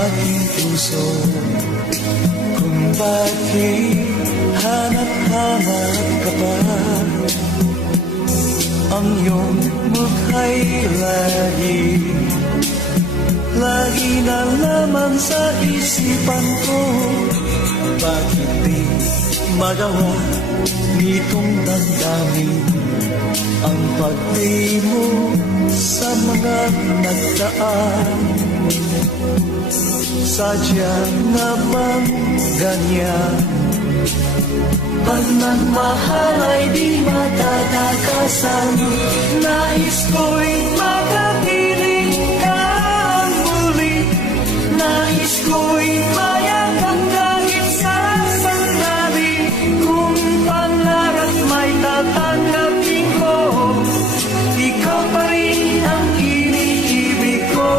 aking puso, kung bakit hanap-hanap ka pa. Ang iyong mukha'y lagi na lamang sa isipan ko. Bakit di magawa nitong damdamin ang pagdi mo sa mga nagdaan? Sadya na bang ganyan? Pag nagmahal ay di matatakasan. Nais ko'y makapiling ka muli. Nais ko'y mayagang kahit sa sandali. Kung pangarap may tatanggapin ko, ikaw pa rin ang iniibig ko.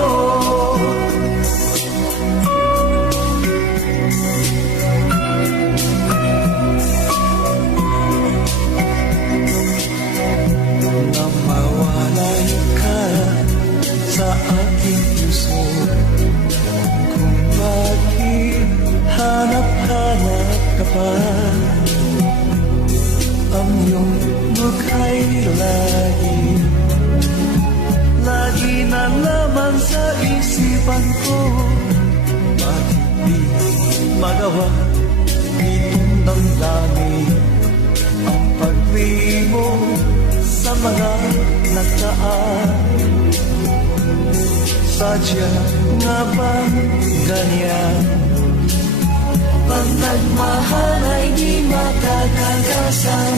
Hanap-hanap ka pa. Ang iyong mukha'y lagi na lamang sa isipan ko. Bakit di magawa nitong damdamin ang pagli mo sa mga nagdaan? Sadya nga bang ganyan? Pag nagmahal ay di matatagasan.